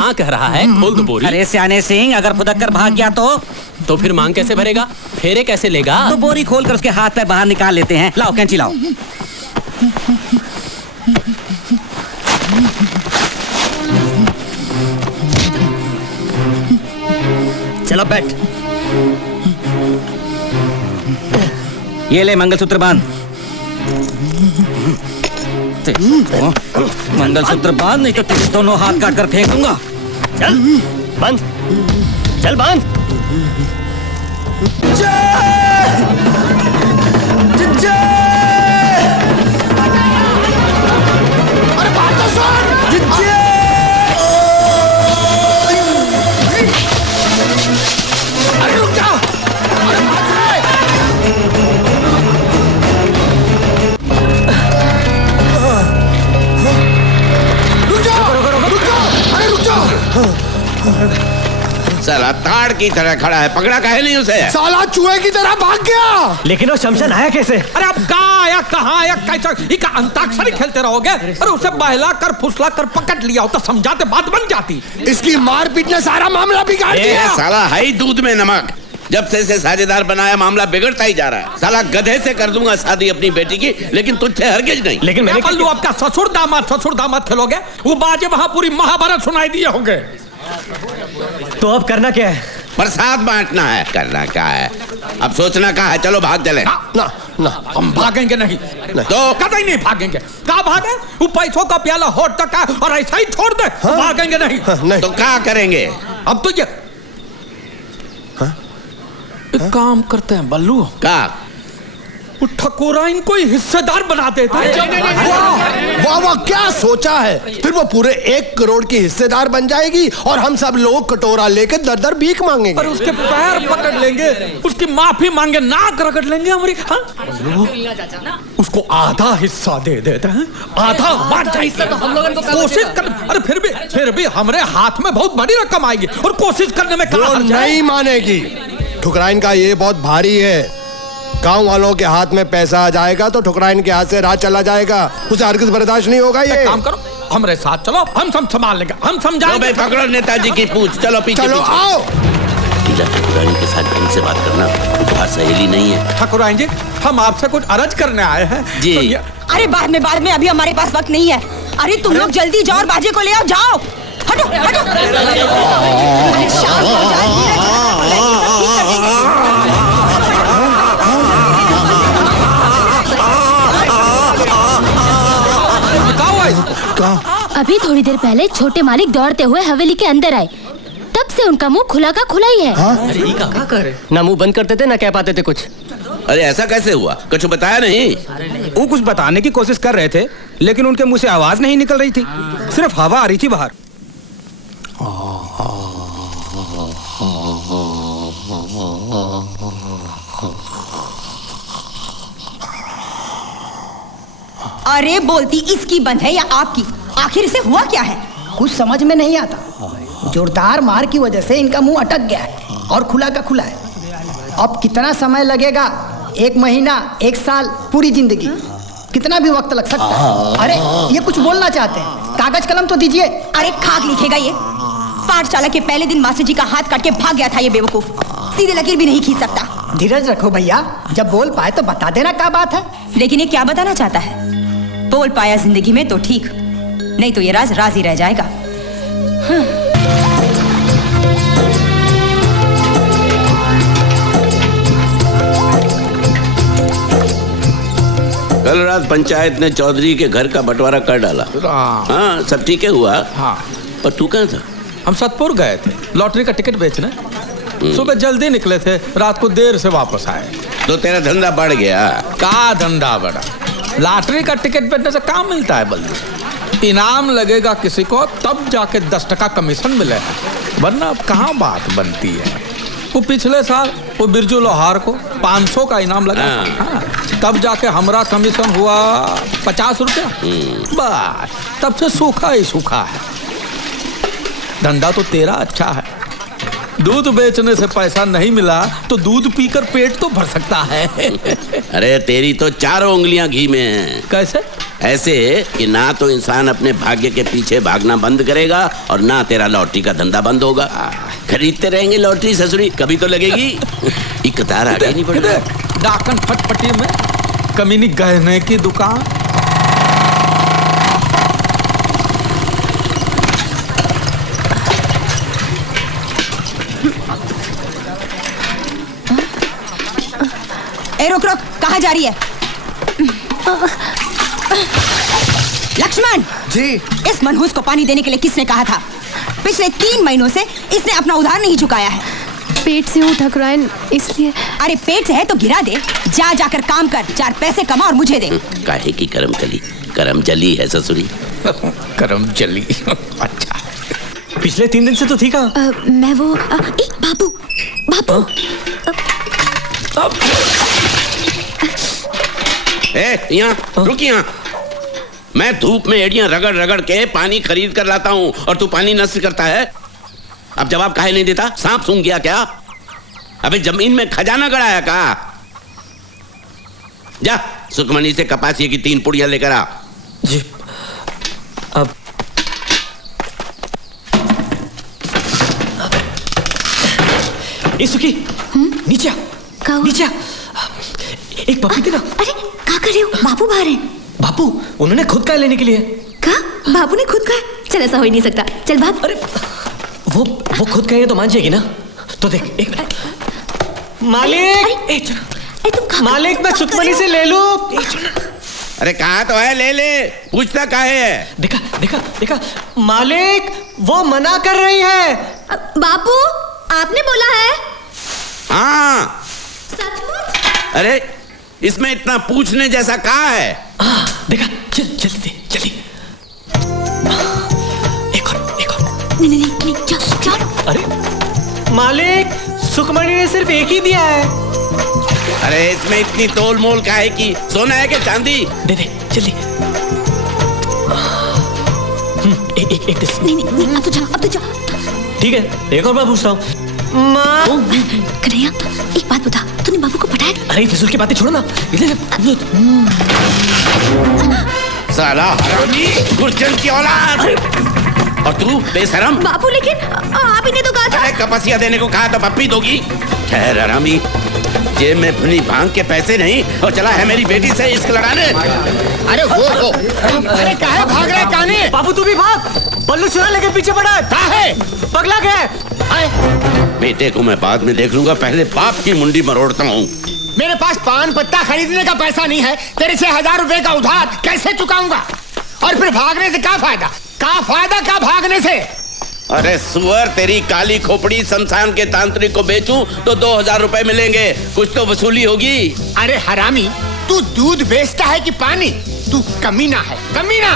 हाँ कह रहा है, खोल दो बोरी। अरे सियाने सिंह, अगर फुदक कर भाग गया तो फिर मांग कैसे भरेगा, फेरे कैसे लेगा? तो बोरी खोल कर उसके हाथ पैर बाहर निकाल लेते हैं। लाओ कैंची लाओ। चलो बैठ। ये ले मंगलसूत्र बांध। मंगलसूत्र बांध, नहीं तो तेरे दोनों हाथ काट कर फेंक दूंगा। चल बंद, चल बंद। अरे बात तो सुन। अरे रुक जा। अरे बात साला ताड़ की तरह खड़ा है, पकड़ा काहे नहीं उसे? साला चूहे की तरह भाग गया। लेकिन वो शमशान आया कैसे? अरे अब कहाँ आया, कहाँ आया, कैसे? इका अंताक्षरी खेलते रहोगे? अरे उसे बहला कर फुसला कर पकड़ लिया होता, समझाते बात बन जाती। इसकी मारपीट ने सारा मामला बिगाड़ दिया। साला है ही दूध में नमक। जब से इसे साझेदार बनाया मामला बिगड़ता ही जा रहा है। साला गधे से कर दूंगा शादी अपनी बेटी की, लेकिन तुझसे हरगिज नहीं। लेकिन मैं बोलूं, आपका ससुर दामाद खेलोगे? वो बाजे वहां पूरी महाभारत सुनाई दिए होंगे। तो अब करना क्या है? प्रसाद बांटना है। करना क्या है? अब सोचना क्या है? चलो भाग चले। ना हम भागेंगे नहीं। तो कतई नहीं भागेंगे। कहाँ भागे? वो पैसों का प्याला होठ तक है और ऐसा ही छोड़ दे। हाँ? भागेंगे नहीं। तो क्या करेंगे? अब तो ये एक काम करते हैं बल्लू, क्या? वो ठकुरा इनको हिस्सेदार बना देते हैं। वाह वाह, क्या सोचा है? फिर वो पूरे 1 करोड़ की हिस्सेदार बन जाएगी और हम सब लोग कटोरा लेकर दर दर भीख मांगेंगे। और उसके पैर पकड़ लेंगे, उसकी माफी मांगे, नाक रगड़ लेंगे हमारी। हाँ? उसको आधा हिस्सा दे देते हैं, आधा बांट जाएगी। कोशिश कर। अरे फिर भी हमारे हाथ में बहुत बड़ी रकम आएगी और कोशिश करने में वो नहीं मानेगी। ठुकराइन का ये बहुत भारी है। गांव वालों के हाथ में पैसा आ जाएगा तो ठुकराइन के हाथ से राज चला जाएगा। उसे हरगिज बर्दाश्त नहीं होगा। ये काम करो, हमारे साथ चलो, हम सब संभाल लेंगे, हम समझाएंगे। पकड़ो नेताजी की पूछ। चलो पीछे। चलो आओ। ठकुराइन के साथ ढंग से बात करना, तुम्हारी सहेली नहीं है। ठकुराइन जी, हम आपसे कुछ अर्ज करने आए हैं जी। अरे बाद में, अभी हमारे पास वक्त नहीं है। अरे तुम लोग जल्दी जाओ और बाजे को ले आओ। जाओ, हटो हटो। अभी थोड़ी देर पहले छोटे मालिक दौड़ते हुए हवेली के अंदर आए, तब से उनका मुंह खुला का खुला ही है। अरे ये क्या करे? ना मुंह बंद करते थे ना कह पाते थे कुछ। अरे ऐसा कैसे हुआ? कुछ बताया नहीं? वो कुछ बताने की कोशिश कर रहे थे, लेकिन उनके मुंह से आवाज नहीं निकल रही थी, सिर्फ हवा आ रही थी बाहर। अरे बोलती इसकी बंद है या आपकी? आखिर इसे हुआ क्या है? कुछ समझ में नहीं आता। जोरदार मार की वजह से इनका मुंह अटक गया है और खुला का खुला है। अब कितना समय लगेगा? 1 महीना, 1 साल, पूरी जिंदगी, कितना भी वक्त लग सकता है। अरे ये कुछ बोलना चाहते हैं, कागज कलम तो दीजिए। अरे खाक लिखेगा ये। पाठशाला के पहले दिन मास्टर जी का हाथ काट के भाग गया था ये बेवकूफ। सीधी लकीर भी नहीं खींच सकता। धीरज रखो भैया, जब बोल पाए तो बता देना क्या बात है। लेकिन ये क्या बताना चाहता है? बोल पाया जिंदगी में तो ठीक, नहीं तो ये राज राज ही रह जाएगा। कल रात पंचायत ने चौधरी के घर का बंटवारा कर डाला। हाँ, सब ठीक है हुआ। हाँ। और तू कहाँ था? हम सतपुर गए थे लॉटरी का टिकट बेचने। सुबह जल्दी निकले थे, रात को देर से वापस आए। तो तेरा धंधा बढ़ गया? का धंधा बढ़ा? लॉटरी का टिकट बेचने से काम मिलता है बल्लू? इनाम लगेगा किसी को तब जाके 10% कमीशन मिले, वरना अब कहाँ बात बनती है। वो पिछले साल वो बिरजू लोहार को 500 का इनाम लगा। हाँ, तब जाके हमारा कमीशन हुआ 50 रुपया। बस तब से सूखा ही सूखा है। धंधा तो तेरा अच्छा है, दूध बेचने से पैसा नहीं मिला तो दूध पीकर पेट तो भर सकता है। अरे तेरी तो 4 उंगलियां घी में हैं। कैसे? ऐसे कि ना तो इंसान अपने भाग्य के पीछे भागना बंद करेगा और ना तेरा लॉटरी का धंधा बंद होगा। खरीदते रहेंगे लॉटरी ससुरी, कभी तो लगेगी। एक कतार आगे नहीं बढ़ रहा। डाकन फटपटी में कमीनी गहने की दुकान। ए रुक रुक, कहाँ जा रही है? लक्ष्मण जी। इस मनहूस को पानी देने के लिए किसने कहा था? पिछले 3 महीनों से इसने अपना उधार नहीं चुकाया है। पेट से हूँ ठकुराइन, इसलिए। अरे पेट से है तो गिरा दे, जाकर काम कर, 4 पैसे कमा और मुझे दे। काहे की करम कली, करम जली है ससुरी। करम जली। अच्छा, पिछले 3 दिन से तो थी कहाँ? मैं वो बाबू बाबू यहाँ रुक, यहाँ मैं धूप में एड़ियां रगड़ रगड़ के पानी खरीद कर लाता हूँ और तू पानी नष्ट करता है। अब जवाब काहे नहीं देता? सांप सूंघ गया क्या? अबे जमीन में खजाना गड़ाया का? जा सुखमनी से कपासिये की 3 पुड़ियां लेकर आ। जी। अब सुखी, नीचे आ, नीचे आ। एक पप्पी दे ना। अरे क्या कर रहे हो? बाबू बाहर है। बापू, उन्होंने खुद का लेने के लिए। क्या? बाबू ने खुद का? चल ऐसा हो ही नहीं सकता, चल भाग। अरे वो खुद कहेंगे तो मान जाएगी ना। तो देख, एक मालिक, मालिक मैं सुखमनी से ले लूं। अरे कहा तो है, ले ले, पूछता काहे है? देखा देखा देखा, मालिक वो मना कर रही है। बापू आपने बोला है? हाँ। सचमुच? अरे इसमें इतना पूछने जैसा कहा है? देखा, चल जल्दी जल्दी। एक और। नहीं, चल। अरे मालिक, सुखमणी ने सिर्फ एक ही दिया है। अरे इसमें इतनी तोल मोल काहे की? सोना है कि चांदी? दे जल्दी। एक नहीं, अब तो जा। ठीक है, एक और बार पूछता हूँ। कन्हैया, एक बात बता, तूने बाबू को पटाया? अरे फिजूल की बातें छोड़ो ना। साला हरामी, गुर्जन की औलाद। और तू बेशरम। बाबू लेकिन आप ही ने तो कहा था। अरे कपसिया देने को कहा तो पप्पी दोगी? ठहर हरामी, जेब में भुनी भांग के पैसे नहीं और चला है मेरी बेटी से इश्क लड़ाने। अरे वो अरे काहे भाग रहा है काने? बाबू तू भी भाग, बल्लू चुरा लेके पीछे पड़ा है। काहे? पगला गया। बेटे को मैं बाद में देख लूंगा, पहले बाप की मुंडी मरोड़ता हूँ। मेरे पास पान पत्ता खरीदने का पैसा नहीं है, तेरे 6,000 रुपए का उधार कैसे चुकाऊंगा? और फिर भागने से क्या फायदा? क्या भागने से? अरे सुअर, तेरी काली खोपड़ी शमशान के तांत्रिक को बेचूं तो 2,000 रुपए मिलेंगे, कुछ तो वसूली होगी। अरे हरामी, तू दूध बेचता है कि पानी? तू कमीना है, कमीना।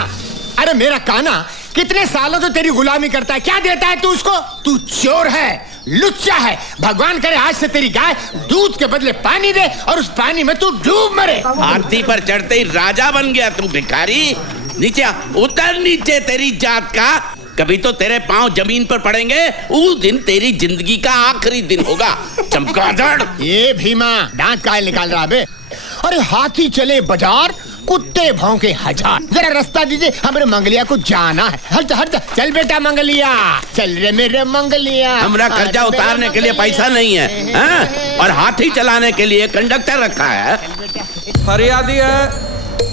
अरे मेरा काना कितने सालों से तेरी गुलामी करता है, क्या देता है तू उसको? तू चोर है, लुच्चा है। भगवान करे आज से तेरी गाय दूध के बदले पानी दे और उस पानी में तू डूब मरे। हाथी पर चढ़ते ही राजा बन गया तू भिखारी। नीचे आ, उतर नीचे, तेरी जात का कभी तो तेरे पांव जमीन पर पड़ेंगे, उस दिन तेरी जिंदगी का आखिरी दिन होगा। चमगादड़। ये भीमा दांत काहे निकाल रहा बे? अरे हाथी चले बाजार, कुत्ते भौंके हजार। जरा रास्ता दीजिए, हमारे मंगलिया को जाना है। हट चल बेटा मंगलिया, चल रे मेरे मंगलिया। हमरा कर्जा उतारने के लिए पैसा नहीं है, हाँ? और हाथी चलाने के लिए कंडक्टर रखा है। फरियादी है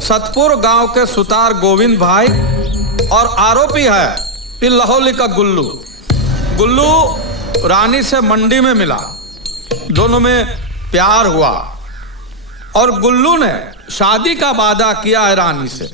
सतपुर गांव के सुतार गोविंद भाई और आरोपी है लाहौली का गुल्लू रानी से मंडी में मिला, दोनों में प्यार हुआ और गुल्लू ने शादी का वादा किया है रानी से।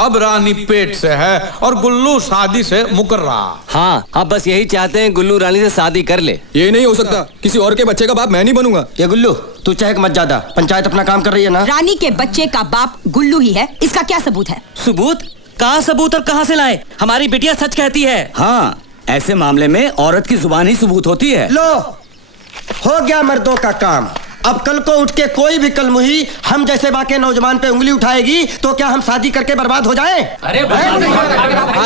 अब रानी पेट से है और गुल्लू शादी से मुकर रहा। हाँ, अब बस यही चाहते हैं गुल्लू रानी से शादी कर ले। ये नहीं हो सकता, किसी और के बच्चे का बाप मैं नहीं बनूंगा। ये गुल्लू तू चहक मत ज्यादा, पंचायत अपना काम कर रही है ना। रानी के बच्चे का बाप गुल्लू ही है, इसका क्या सबूत है? सबूत? कहाँ सबूत और कहाँ से लाए? हमारी बिटिया सच कहती है। हाँ, ऐसे मामले में औरत की जुबान ही सबूत होती है। लो, हो गया मर्दों का काम। अब कल को उठ के कोई भी कलमुही हम जैसे बाकी नौजवान पे उंगली उठाएगी तो क्या हम शादी करके बर्बाद हो जाएं? अरे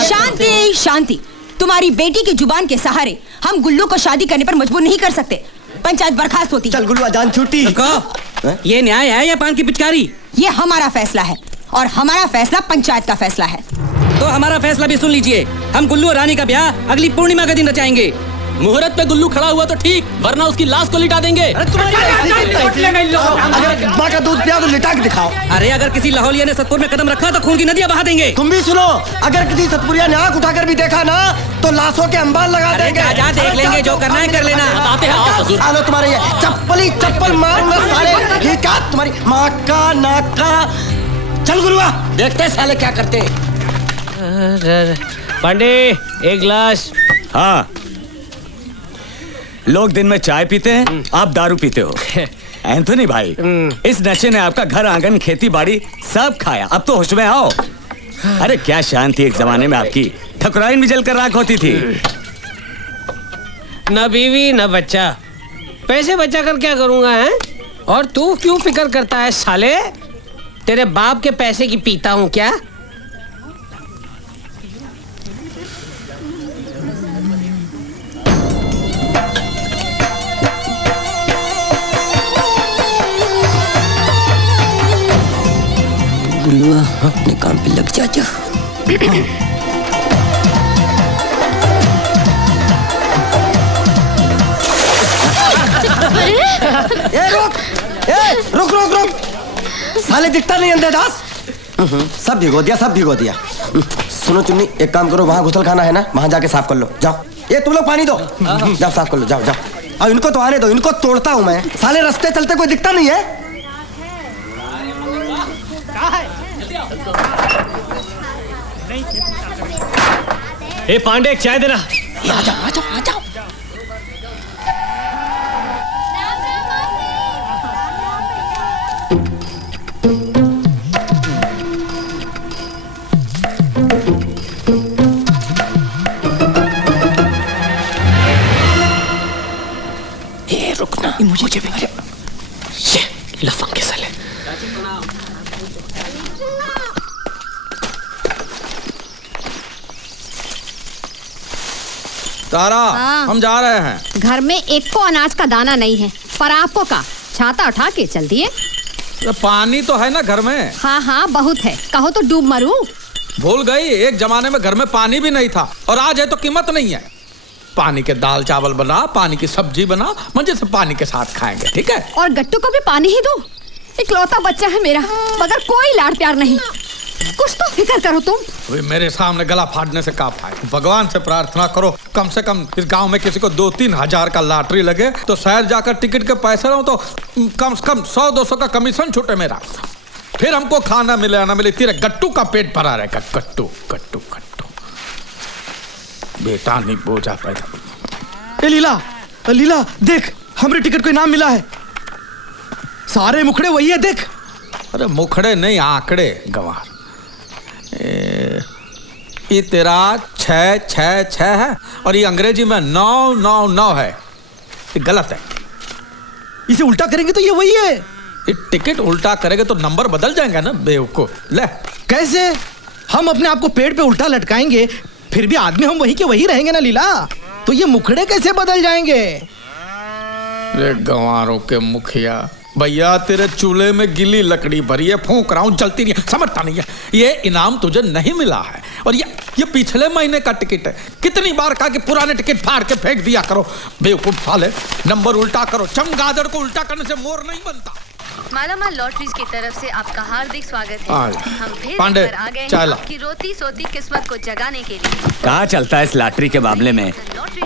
शांति शांति, तुम्हारी बेटी की जुबान के सहारे हम गुल्लू को शादी करने पर मजबूर नहीं कर सकते। पंचायत बर्खास्त होती। चल गुल्लू, अजान छुट्टी। ये न्याय है या पान की पिचकारी? ये हमारा फैसला है और हमारा फैसला पंचायत का फैसला है। तो हमारा फैसला भी सुन लीजिए। हम गुल्लू और रानी का ब्याह अगली पूर्णिमा का दिन रचाएंगे। मुहूर्त पे गुल्लू खड़ा हुआ तो ठीक, वरना उसकी लाश को लिटा देंगे। अगर माँ का दूध पिया तो लिटा के दिखाओ। अरे अगर किसी लाहौलिया ने सतपुर में कदम रखा तो खून की नदियां बहा देंगे। तुम भी सुनो, अगर किसी सतपुरिया ने आंख उठाकर भी देखा ना तो लाशों के अंबार लगा देंगे। जा देख लेंगे, जो करना है कर लेना। आते हैं, आओ ससुर। सालो तुम्हारे ये चप्पल मारूंगा साले। ये क्या तुम्हारी माँ का नाक का। चल गुरुआ, देखते साले क्या करते। पांडे एक गिलास। हाँ, लोग दिन में चाय पीते हैं, आप दारू पीते हो। एंथोनी भाई, इस नशे ने आपका घर आंगन खेती बाड़ी सब खाया। अब तो होश में आओ। अरे क्या शान थी एक जमाने में आपकी, ठकुराइन भी जलकर राख होती थी। न बीवी न बच्चा, पैसे बचा कर क्या करूंगा है? और तू क्यों फिक्र करता है साले? तेरे बाप के पैसे की पीता हूं क्या? गुल्लुआ, अपने काम पे लग जा। रुक। साले दिखता नहीं अंधेदास। सब भिगो दिया। सुनो चुन्नी, एक काम करो, वहाँ घुसल खाना है ना, वहाँ जाके साफ कर लो। जाओ, ये तुम लोग पानी दो, जाओ साफ कर लो। जाओ। अब इनको तो आने दो, इनको तोड़ता हूँ मैं। साले रास्ते चलते कोई दिखता नहीं है। ए पांडे, एक चाय देना। आ जाओ। ये रुकना, मुझे भी ये लफंग के साले। तारा, हाँ। हम जा रहे हैं। घर में एक को अनाज का दाना नहीं है, पर आपको का छाता उठा के चल दिए। पानी तो है ना घर में। हाँ बहुत है, कहो तो डूब मरूं। भूल गई, एक जमाने में घर में पानी भी नहीं था, और आज है तो कीमत नहीं है। पानी के दाल चावल बना, पानी की सब्जी बना, मजे से पानी के साथ खाएंगे, ठीक है? और गट्टू को भी पानी ही दो। इकलौता बच्चा है मेरा, मगर कोई लाड़ प्यार नहीं। कुछ तो फिक्र करो तुम। अभी मेरे सामने गला फाड़ने से क्या फायदा? भगवान से प्रार्थना करो कम से कम इस गांव में किसी को 2-3 हजार का लॉटरी लगे तो शहर जाकर टिकट के पैसे रहो तो कम से कम 100-200 का कमीशन छूटे मेरा। फिर हमको खाना मिले या ना मिले, तेरे गट्टू का पेट भरा रहेगा। गट्टू बेटा नहीं बोझा पैदा। लीला देख, हमरे टिकट को इनाम मिला है। सारे मुखड़े वही है, देख। अरे मुखड़े नहीं, आंकड़े गंवार। ये तेरा 666 है और ये अंग्रेजी में 999 है। ये गलत है। इसे उल्टा करेंगे तो ये वही है। ये टिकट उल्टा करेंगे तो नंबर बदल जाएंगे ना बेवकूफ। ले, कैसे? हम अपने आप को पेड़ पे उल्टा लटकाएंगे, फिर भी आदमी हम वही के वही रहेंगे ना लीला। तो ये मुखड़े कैसे बदल जाएंगे? रे गंवारों के मुखिया, भैया तेरे चूल्हे में गिली लकड़ी भरी है, फूंक रहा हूं, जलती नहीं है, समझता नहीं है। ये इनाम तुझे नहीं मिला है, और ये पिछले महीने का टिकट है। कितनी बार कहा कि पुराने टिकट फाड़ के फेंक दिया करो, बेवकूफ साले। नंबर उल्टा करो, चमगादड़ को उल्टा करने से मोर नहीं बनता। मालामाल लॉटरीज की तरफ से आपका हार्दिक स्वागत है। हम फिर पांडे, आ गए हैं चाय ला। आपकी रोती सोती किस्मत को जगाने के लिए। कहाँ चलता है इस लॉटरी के मामले में?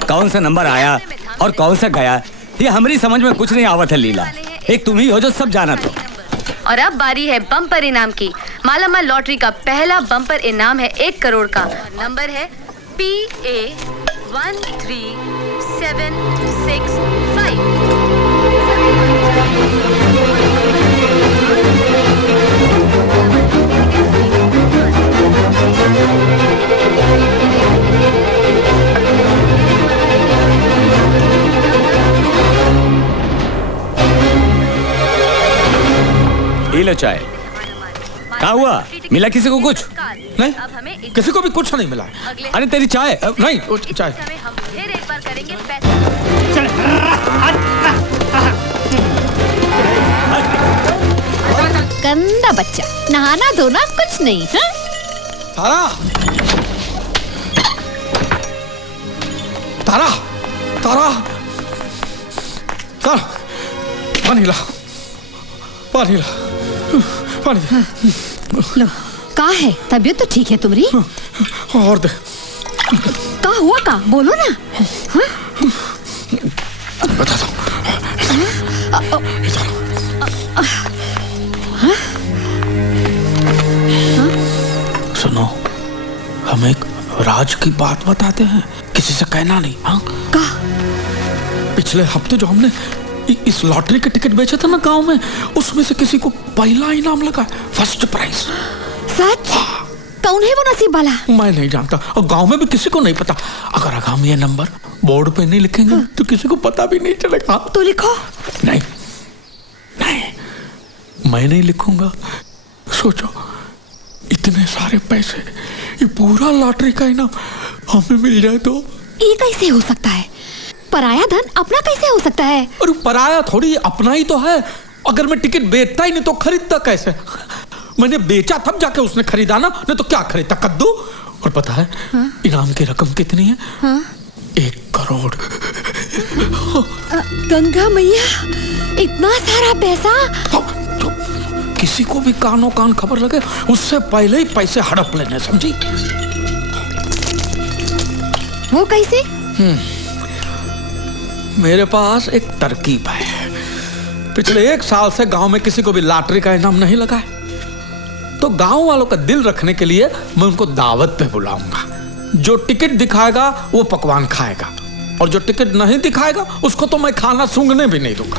कौन सा नंबर आया और कौन सा गया, ये हमारी समझ में कुछ नहीं आवत है लीला। एक तुम ही हो जो सब जाना तो। और अब बारी है बम्पर इनाम की। मालामाल लॉटरी का पहला बम्पर इनाम है 1 करोड़ का। नंबर है PA 135। लो चाय। क्या हुआ, मिला किसी को कुछ? नहीं, किसी को भी कुछ नहीं मिला। अरे तेरी चाय नहीं, चाय। हम फिर एक बार करेंगे गंदा बच्चा, नहाना धोना कुछ नहीं। हाँ? तारा, तारा, तारा, तारा, पानी ला, पानी ला, पानी लो, का है? तबीयत तो ठीक है तुम्हारी? और दे। का हुआ का? बोलो ना। हाँ? बता दो। सुनो, हम एक राज की बात बताते हैं, किसी से कहना नहीं। हाँ? का? पिछले हफ्ते जो हमने इस लॉटरी के टिकट बेचे थे ना गांव में, उसमें से किसी को पहला इनाम लगा, फर्स्ट प्राइज। सच? कौन है वो नसीब वाला? मैं नहीं जानता और गांव में भी किसी को नहीं पता। अगर हम ये नंबर बोर्ड पे नहीं लिखेंगे तो किसी को पता भी नहीं चलेगा। तो लिखो। नहीं, नहीं, मैं नहीं लिखूंगा। सोचो, इतने सारे पैसे, ये पूरा लॉटरी का इनाम हमें मिल जाए तो? ये कैसे हो सकता है? पराया धन अपना कैसे हो सकता है? अरे पराया थोड़ी, अपना ही तो है। अगर मैं टिकट बेचता ही नहीं तो खरीदता कैसे? मैंने बेचा तब जाके उसने खरीदा ना, नहीं तो क्या खरीदता, कद्दू। और पता है इनाम की रकम कितनी है? 1 करोड़। गंगा मैया, इतना सारा पैसा? किसी को भी कानों कान खबर लगे उससे पहले ही पैसे हड़प लेने, समझी? वो कैसे? मेरे पास एक तरकीब है। पिछले 1 साल से गांव में किसी को भी लॉटरी का इनाम नहीं लगा है, तो गांव वालों का दिल रखने के लिए मैं उनको दावत पे बुलाऊंगा। जो टिकट दिखाएगा वो पकवान खाएगा, और जो टिकट नहीं दिखाएगा उसको तो मैं खाना सूंघने भी नहीं दूंगा।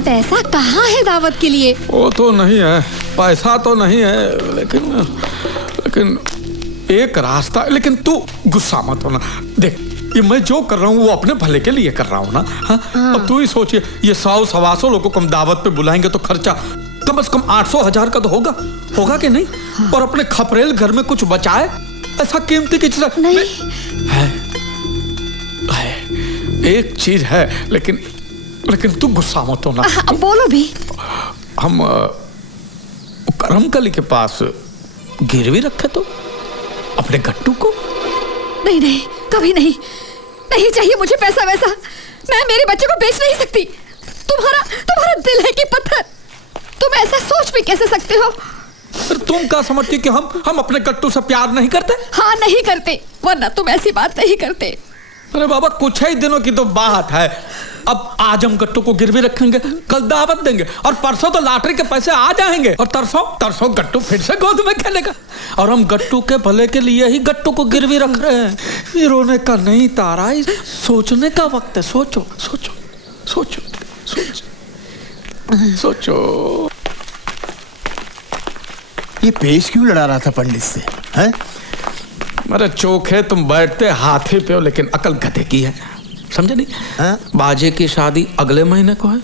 पैसा कहाँ है दावत के लिए? वो तो नहीं है, पैसा तो नहीं है, लेकिन एक रास्ता। लेकिन तू गुस्सा मत होना। देख, ये मैं जो कर रहा हूँ वो अपने भले के लिए कर रहा हूँ ना। हाँ? अब तू ही सोचिए, ये 100-125 लोगों को हम दावत पे बुलाएंगे तो खर्चा कम से कम 800-1000 का तो होगा कि नहीं? और अपने खपरेल घर में कुछ बचाए, ऐसा कीमती की चीज नहीं है। एक चीज है, लेकिन तू गुस्सा मत होना। बोलो भी। हम करमकली के पास गिरवी रखे तो अपने गट्टू को। नहीं नहीं, कभी नहीं, नहीं चाहिए मुझे पैसा वैसा। मैं मेरे बच्चे को बेच नहीं सकती। तुम्हारा दिल है कि पत्थर? तुम ऐसा सोच भी कैसे सकते हो? तुम क्या समझती कि हम अपने गट्टू से प्यार नहीं करते? हाँ, नहीं करते, वरना तुम ऐसी बात नहीं करते। अरे बाबा, कुछ ही दिनों की तो बात है। अब आज हम गट्टू को गिरवी रखेंगे, कल दावत देंगे, और परसों तो लॉटरी के पैसे आ जाएंगे, और तरसों गट्टू फिर से गोद में खेलेगा। और हम गट्टू के भले के लिए ही गट्टू को गिरवी रख रहे हैं। ये रोने का नहीं तारा, सोचने का वक्त है। सोचो सोचो सोचो सोचो सोचो। ये पेश क्यों लड़ा रहा था पंडित से? हैं? मेरे चोखे, तुम बैठते हाथी पे हो लेकिन अकल गधे की है, समझे नहीं? बाजे की शादी अगले महीने को है,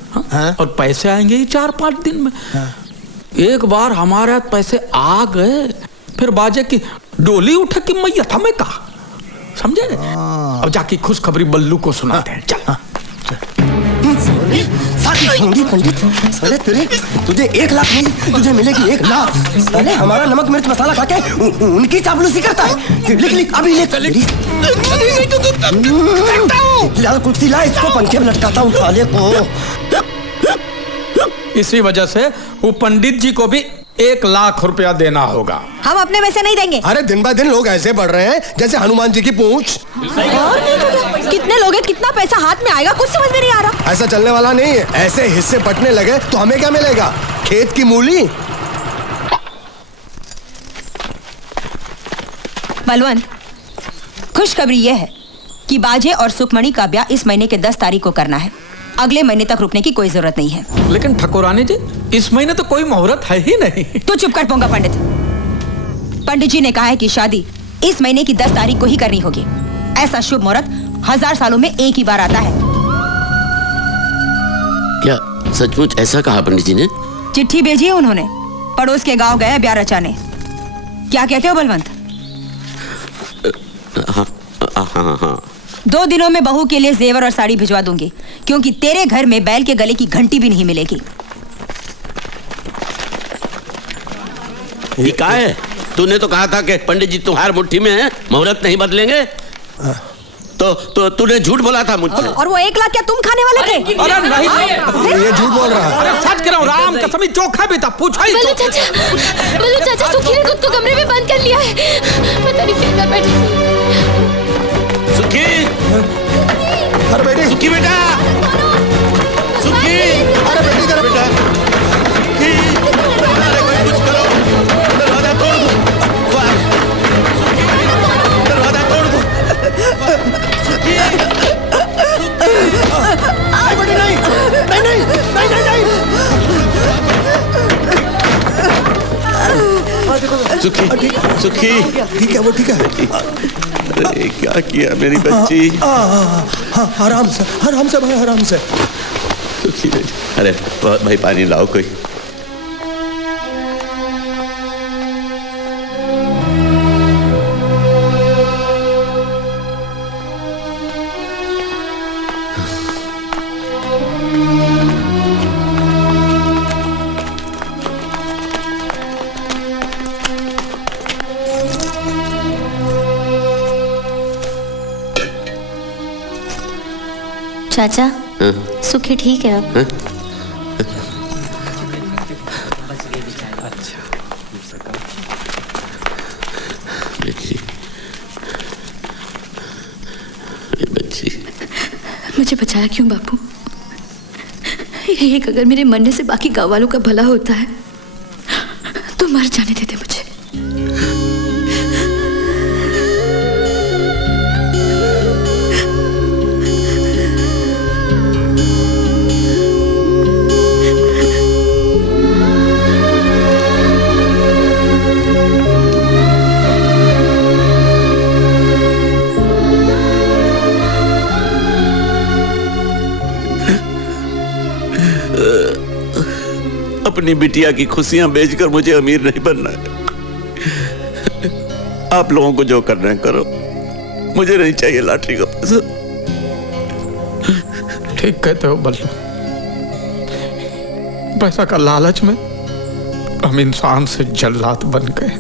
और पैसे आएंगे ही 4-5 दिन में। एक बार हमारे हाथ पैसे आ गए, फिर बाजे की डोली उठे कि मैया था मैं कहा, समझे? अब जाके खुशखबरी बल्लू को सुनाते हैं। चल। पंडित, साले तुझे 1 लाख मिली, तुझे मिलेगी 1 लाख। साले हमारा नमक मिर्च मसाला खा के उनकी चापलूसी करता है। लिख अभी लिख। लाल कुर्सी ला, इसको पंखे में लटकाता हूँ साले को। इसी वजह से वो पंडित जी को भी 1 लाख रुपया देना होगा। हम अपने पैसे नहीं देंगे। अरे दिन ब दिन लोग ऐसे बढ़ रहे हैं जैसे हनुमान जी की पूंछ। कितने लोग हैं, कितना पैसा हाथ में आएगा, कुछ समझ में नहीं आ रहा। ऐसा चलने वाला नहीं है। ऐसे हिस्से बंटने लगे तो हमें क्या मिलेगा? खेत की मूली। बलवंत, खुशखबरी यह है कि बाजे और सुखमणि का ब्याह इस महीने के 10 तारीख को करना है। अगले महीने तक रुकने की कोई जरूरत नहीं है। लेकिन ठाकुरानी जी, इस महीने तो कोई मुहूर्त है ही नहीं। तू चुप कर पोंगा पंडित। पंडित जी ने कहा है कि शादी इस महीने की 10 तारीख को ही करनी होगी। ऐसा शुभ मुहूर्त 1000 सालों में एक ही बार आता है। क्या सचमुच ऐसा कहा पंडित जी ने? चिट्ठी भेजी है उन्होंने। पड़ोस के गांव गए ब्याह रचाने। क्या कहते हो बलवंत? हाँ। 2 दिनों में बहू के लिए जेवर और साड़ी भिजवा दूंगी, क्योंकि तेरे घर में बैल के गले की घंटी भी नहीं मिलेगी। ये क्या है? तूने तो कहा था कि पंडित जी तुम्हारी मुट्ठी में है, मुहूर्त नहीं बदलेंगे। तो तूने झूठ बोला था मुझसे। और वो 1 लाख क्या तुम खाने वाले थे? अरे नहीं, ये झूठ बोल रहा है। अरे सच कह रहा हूँ, राम कसम ही चोखा भी था, पूछा ही बल्लू चाचा सुखी ने खुद को कमरे में बंद कर लिया है। पता नहीं क्या कर बैठी। सुखी, अरे बेटी, सुखी बेटा, सुखी, अरे बेटी जरा बेटा, सुखी, अरे कोई कुछ करो, दरवाजा तोड़ दो, सुखी, दरवाजा तोड़ दो, सुखी, बेटी नहीं, नहीं नहीं नहीं नहीं नहीं। सुखी, सुखी, ठीक है, वो ठीक है। अरे क्या किया मेरी बच्ची? आराम से भाई, आराम से। सुखी बेटी, अरे भाई पानी लाओ कोई। चाचा, सुखी ठीक है अब? बच्ची, मुझे बचाया क्यों बापू? एक अगर मेरे मरने से बाकी गाँव वालों का भला होता है तो मर जाने देते मुझे। अपनी बिटिया की खुशियां बेचकर मुझे अमीर नहीं बनना है। आप लोगों को जो करना है करो, मुझे नहीं चाहिए लॉटरी का पैसा। ठीक कहते हो बल्लू, पैसा का लालच में हम इंसान से जल्लाद बन गए,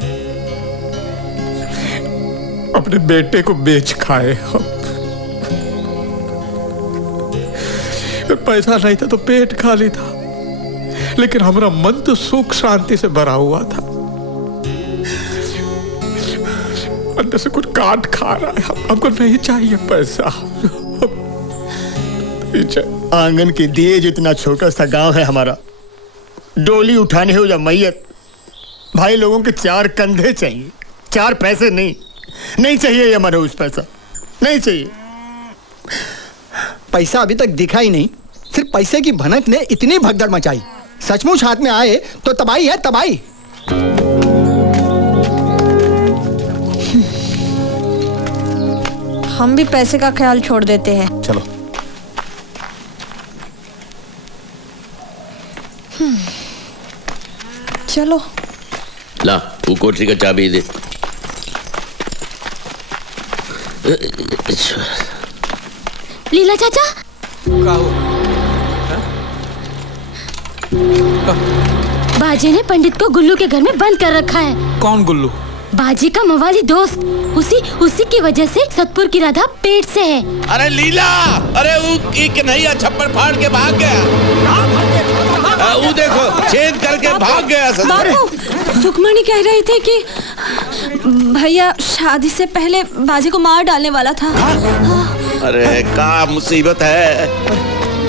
अपने बेटे को बेच खाए हम। पैसा नहीं था तो पेट खाली था, लेकिन हमारा मन तो सुख शांति से भरा हुआ था। अंदर से कुछ काट खा रहा है। हमको नहीं चाहिए पैसा, नहीं चाहिए। आंगन के दिए जितना छोटा सा गांव है हमारा, डोली उठाने हो या मैयत, भाई लोगों के 4 कंधे चाहिए, 4 पैसे नहीं। नहीं चाहिए ये मनोज पैसा, नहीं चाहिए। पैसा अभी तक दिखा ही नहीं, सिर्फ पैसे की भनक ने इतनी भगदड़ मचाई। सचमुच हाथ में आए तो तबाही है, तबाही। हम भी पैसे का ख्याल छोड़ देते हैं। चलो चलो ला, वो कोठरी का चाबी दे। लीला चाचा, बाजी ने पंडित को गुल्लू के घर में बंद कर रखा है। कौन गुल्लू? बाजी का मवाली दोस्त। उसी की वजह से सतपुर की राधा पेट से है। अरे लीला, अरे वो की कन्हैया छप्पर फाड़ के भाग गया। वो देखो छेद करके भाग गया। बापू, सुखमणि कह रही थी कि भैया शादी से पहले बाजी को मार डालने वाला था। अरे क्या मुसीबत है।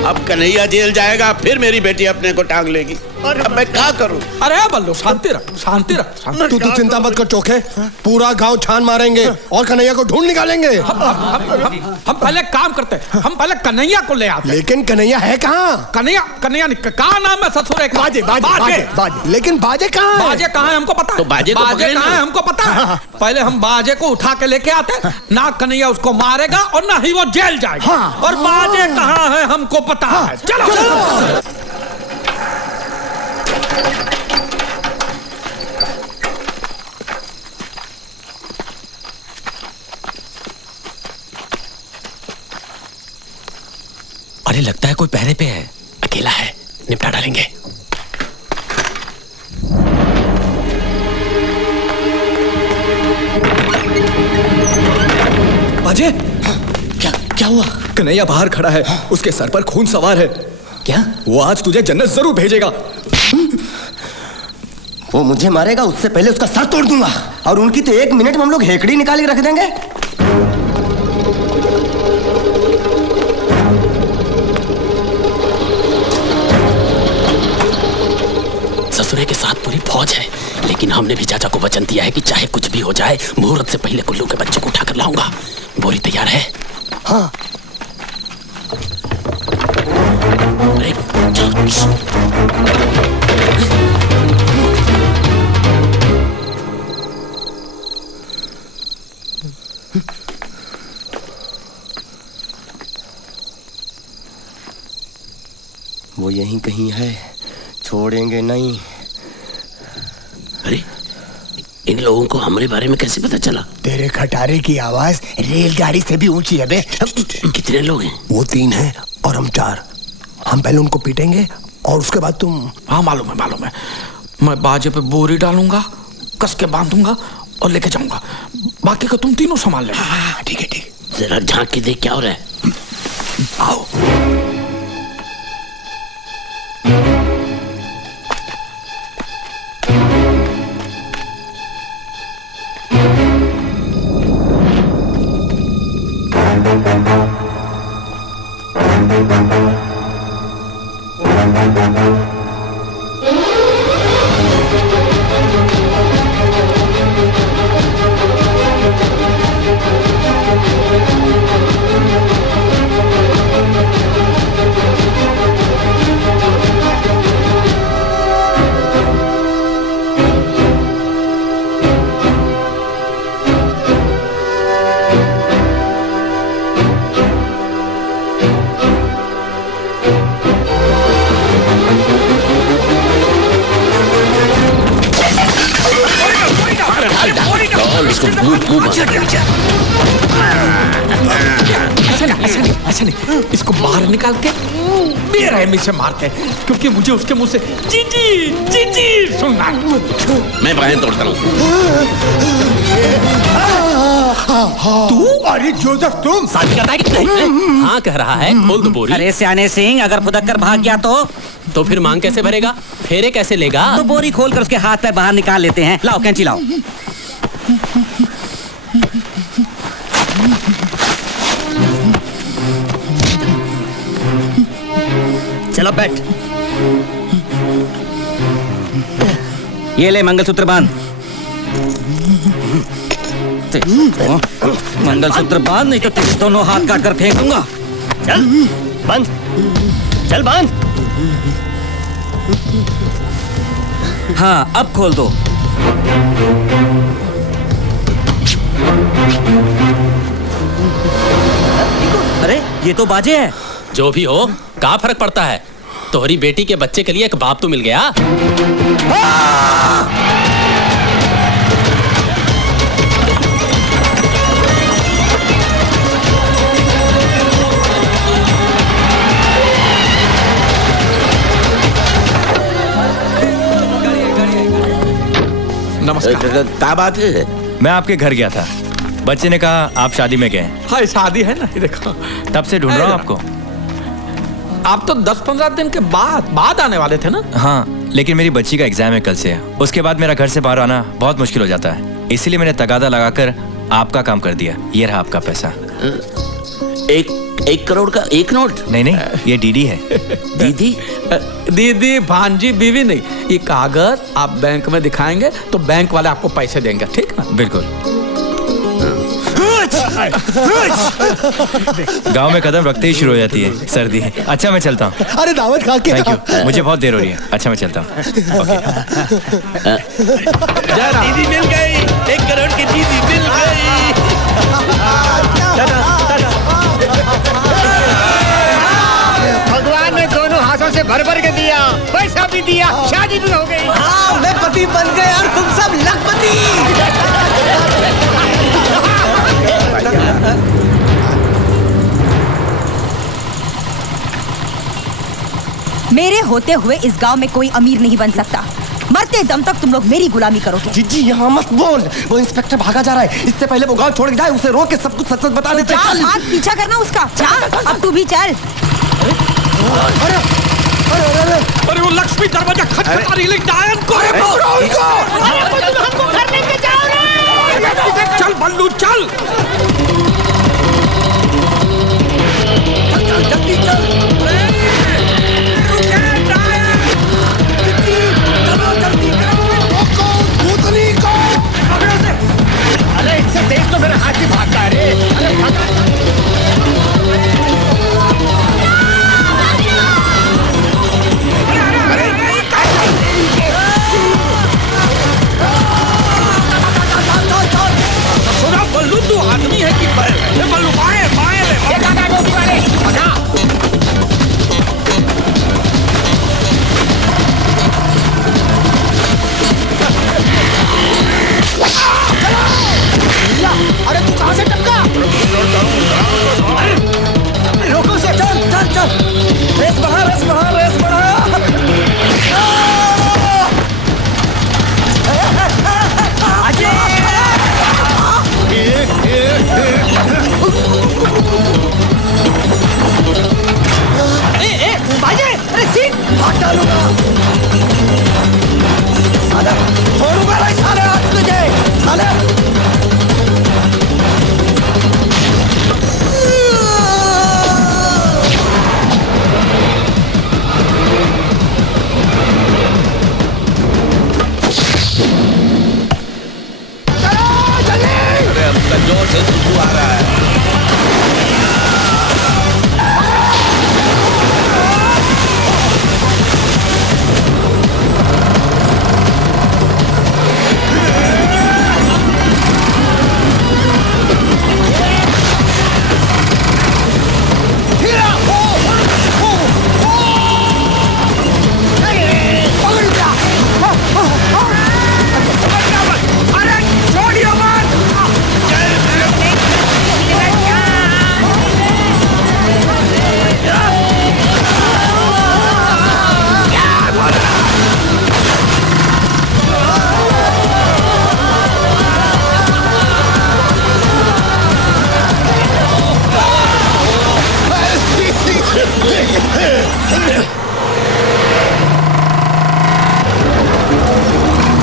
अब कन्हैया जेल जाएगा, फिर मेरी बेटी अपने को टांग लेगी। अब मैं क्या करूं? अरे बल्लू शांति रख, शांति रख। तू चिंता मत कर चोखे, पूरा गांव छान मारेंगे और कन्हैया को ढूंढ निकालेंगे। हम पहले काम करते हैं, हम पहले कन्हैया को ले आते। लेकिन कन्हैया है कहाँ? कन्हैया कहाँ नाम है ससुर? बाजे। लेकिन बाजे कहाँ है? बाजे कहाँ है हमको पता है। तो बाजे को बाजे कहाँ है हमको पता है। पहले हम बाजे को उठा के लेके आते, ना कन्हैया उसको मारेगा और ना ही वो जेल जाएगा। और बाजे कहाँ है हमको पता है। चलो अरे लगता है कोई पहरे पे है, अकेला है, निपटा डालेंगे। बाजे क्या क्या हुआ? कन्हैया बाहर खड़ा है, उसके सर पर खून सवार है। क्या? वो आज तुझे जन्नत जरूर भेजेगा। वो मुझे मारेगा, उससे पहले उसका सर तोड़ दूंगा। और उनकी तो 1 मिनट में हम लोग हेकड़ी निकाल के रख देंगे। ससुरे के साथ पूरी फौज है, लेकिन हमने भी चाचा को वचन दिया है कि चाहे कुछ भी हो जाए, मुहूर्त से पहले कुल्लू के बच्चे को उठाकर लाऊंगा। बोरी तैयार है? हाँ। वो यहीं कहीं है, छोड़ेंगे नहीं। अरे इन लोगों को हमारे बारे में कैसे पता चला? तेरे खटारे की आवाज रेलगाड़ी से भी ऊंची है बे। कितने लोग हैं? वो 3 हैं और हम 4। हम पहले उनको पीटेंगे और उसके बाद तुम। हाँ मालूम है। मैं बाजे पे बोरी डालूंगा, कस के बांधूंगा और लेके जाऊंगा। बाकी का तुम तीनों संभाल लेना। ठीक है। जरा झांक के देख क्या हो रहा है। आओ। ऐसा नहीं, इसको बाहर निकाल के बेरहमी से मारते हैं, क्योंकि मुझे उसके मुंह से जी सुनना। मैं बाहें तोड़ता हूँ। तू? अरे जोसेफ तुम? शादी करता है कि नहीं? हाँ कह रहा है, खोल दो बोरी। अरे सियाने सिंह, अगर फुदक कर भाग गया तो फिर मांग कैसे भरेगा? फेरे कैसे लेगा? तो बोरी खोल कर उसके हाथ पैर बाहर निकाल लेते हैं। लाओ कैंची लाओ। चलो बैठ। ये ले मंगलसूत्र बांध। मंगलसूत्र बांध, नहीं तो तेरे दोनों हाथ काट कर फेंक दूंगा। चल बंद, चल बांध। हाँ अब खोल दो। अरे ये तो बाजे है। जो भी हो, क्या फर्क पड़ता है? तोहरी बेटी के बच्चे के लिए एक बाप तो मिल गया। नमस्कार। क्या बात है? मैं आपके घर गया था, बच्चे ने कहा आप शादी में गए। हाँ शादी है ना, ये देखो। तब से ढूंढ रहा हूँ आपको। आप तो 10-15 दिन के बाद आने वाले थे ना? हाँ, लेकिन मेरी बच्ची का एग्जाम है कल से। उसके बाद मेरा घर से बाहर आना बहुत मुश्किल हो जाता है, इसीलिए मैंने तगादा लगाकर आपका काम कर दिया। ये रहा आपका पैसा। 1 करोड़ का 1 नोट? नहीं, ये डीडी है। दीदी भांजी बीवी नहीं, ये कागज आप बैंक में दिखाएंगे तो बैंक वाले आपको पैसे देंगे, ठीक ना? बिल्कुल। गांव में कदम रखते ही शुरू हो जाती है सर्दी। अच्छा मैं चलता हूँ। अरे दावत खा के। थैंक यू, मुझे बहुत देर हो रही है। अच्छा मैं चलता हूँ। दीदी मिल गई, 1 करोड़ की दीदी मिल गई। भगवान ने दोनों हाथों से भर भर के दिया, पैसा भी दिया, शादी भी हो गई। हाँ, मैं पति बन गए और तुम सब लखपति। मेरे होते हुए इस गांव में कोई अमीर नहीं बन सकता, मरते दम तक तुम लोग मेरी गुलामी करोगे। जीजी यहाँ मत बोल, वो इंस्पेक्टर भागा जा रहा है, इससे पहले वो गांव छोड़ के जाए, उसे रोक के सब कुछ सच बता देते। चल भाग, पीछा करना उसका। चल अब तू भी चल। अरे वो लक्ष्मी दरवाजा खटखटा रही है, डायन को हमको घर लेके जाओ रे। चल बल्लू चल। जल्दी चल। अरे इससे देख तो मेरा हाथी भागता है रे। अरे भागा। सुना बल्लू, तू आदमी है कि बैल है? बल्लू बाएं बाएं ले। भागा। अरे तू कहां से टपका? रोको से, चल चल चल, रेस बढ़ा रेस बढ़ा रेस बढ़ा। अरे सीट भाग डालूंगा साले, छोड़ूंगा नहीं साले आज तुझे साले। जोर से खुशबू आ रहा है।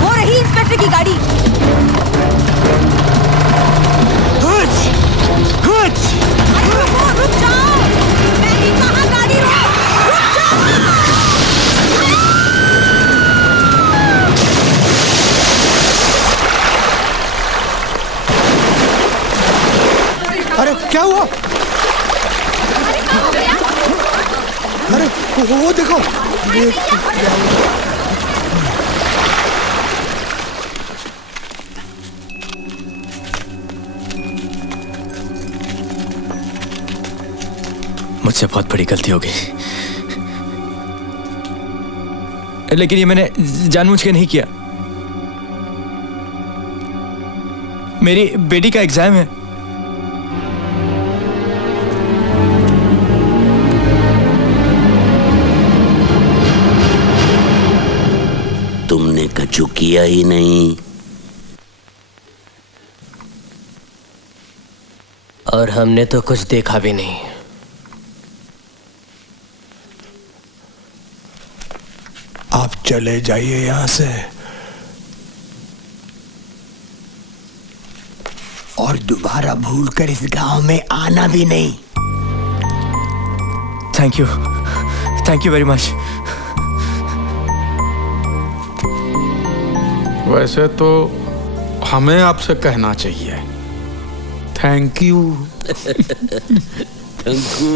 वो रही इंस्पेक्टर की गाड़ी। रुक जाओ, मैंने कहा गाड़ी रुक जाओ। अरे क्या हुआ? अरे वो देखो, मुझसे बहुत बड़ी गलती हो गई, लेकिन ये मैंने जानबूझ के नहीं किया। मेरी बेटी का एग्जाम है। तुमने कछु किया ही नहीं। और हमने तो कुछ देखा भी नहीं। आप चले जाइए यहां से और दोबारा भूलकर इस गांव में आना भी नहीं। Thank you very much. वैसे तो हमें आपसे कहना चाहिए थैंक यू। Thank you.